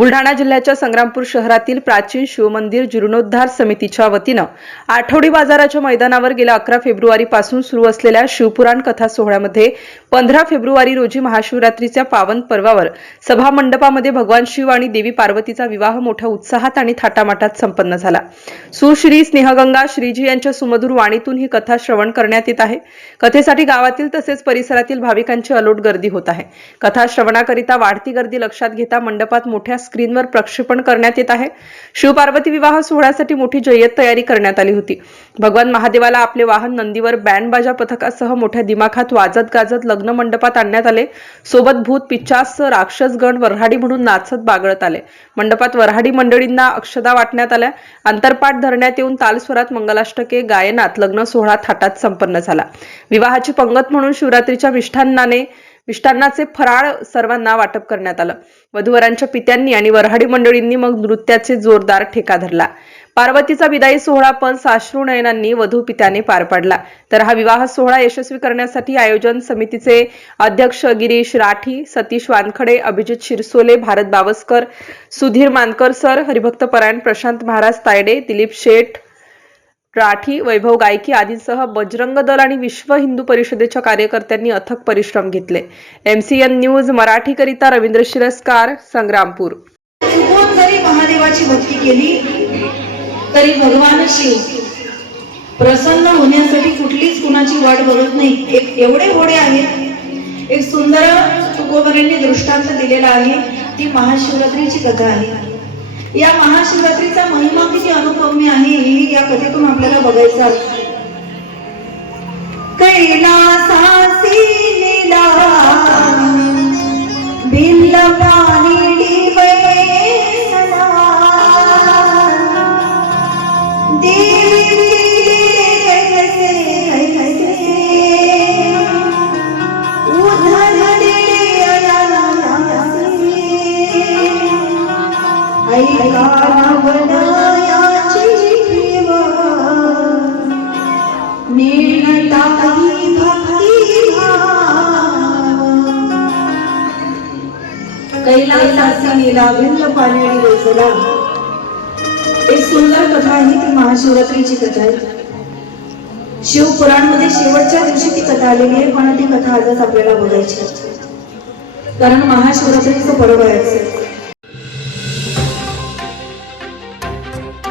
Buldhana जिल्ह्याच्या संग्रामपूर शहरातील प्राचीन शिवमंदिर जीर्णोद्धार समितीच्या वतीनं आठवडी बाजाराच्या मैदानावर गेल्या अकरा फेब्रुवारीपासून सुरू असलेल्या शिवपुराण कथा सोहळ्यामध्ये पंधरा फेब्रुवारी रोजी महाशिवरात्रीच्या पावन पर्वावर सभा मंडपामध्ये भगवान शिव आणि देवी पार्वतीचा विवाह मोठ्या उत्साहात आणि थाटामाटात संपन्न झाला. सुश्री स्नेहगंगा श्रीजी यांच्या सुमधुर वाणीतून ही कथा श्रवण करण्यात येत आहे. कथेसाठी गावातील तसेच परिसरातील भाविकांची अलोट गर्दी होत आहे. कथा श्रवणाकरिता वाढती गर्दी लक्षात घेता मंडपात मोठ्या स्क्रीनवर प्रक्षेपण करण्यात येत आहे. शिवपार्वती विवाह सोहळ्यासाठी मोठी जय्यत तयारी करण्यात आली होती. भगवान महादेवाला आपले वाहन नंदीवर बँड बाजा पथकासह मोठ्या दिमाखात वाजत गाजत लग्न मंडपात आणण्यात आले. सोबत भूत पिच्चास राक्षसगण वऱ्हाडी म्हणून नाचत बागळत आले. मंडपात वऱ्हाडी मंडळींना अक्षदा वाटण्यात आल्या. अंतरपाठ धरण्यात येऊन तालस्वरात मंगलाष्टके गायनात लग्न सोहळा थाटात संपन्न झाला. विवाहाची पंगत म्हणून शिवरात्रीच्या मिष्ठान्नाने मिष्टान्नाचे फराळ सर्वांना वाटप करण्यात आलं. वधूवरांच्या पित्यांनी आणि वऱ्हाडी मंडळींनी मग नृत्याचे जोरदार ठेका धरला. पार्वतीचा विदाई सोहळा पण साश्रू नयनांनी वधू पित्याने पार पाडला. तर हा विवाह सोहळा यशस्वी करण्यासाठी आयोजन समितीचे अध्यक्ष गिरीश राठी सतीश वानखडे अभिजित शिरसोले भारत बावस्कर सुधीर मानकर सर हरिभक्त परायण प्रशांत महाराज तायडे दिलीप शेठ राठी वैभव गायकी आदींसह बजरंग दल आणि विश्व हिंदू परिषदेच्या कार्यकर्त्यांनी अथक परिश्रम घेतले. एमसीएन न्यूज मराठीकरिता रवींद्र शिरस्कार संग्रामपूर. जरी महादेवाची भक्ती केली तरी भगवान शिव प्रसन्न होण्यासाठी कुठलीच कुणाची वाट बघत नाही. एक एवढे होडे आहेत एक सुंदर तुकोबरांनी दृष्टांत दिलेला आहे ती महाशिवरात्रीची कथा आहे. या महाशिवरात्रीचा महिमा किती अनुपम्य आहे या कथेतून आपल्याला बघायचं आहे. कैलासासी लीला भिल्ल पाणी वैसला देवी एक सुंदर कथा आहे ती महाशिवरात्रीची कथा आहे. शिवपुराणमध्ये शेवटच्या दिवशी ती कथा आलेली आहे पण ती कथा आजच आपल्याला बघायची कारण महाशिवरात्रीचं पर्व आहे.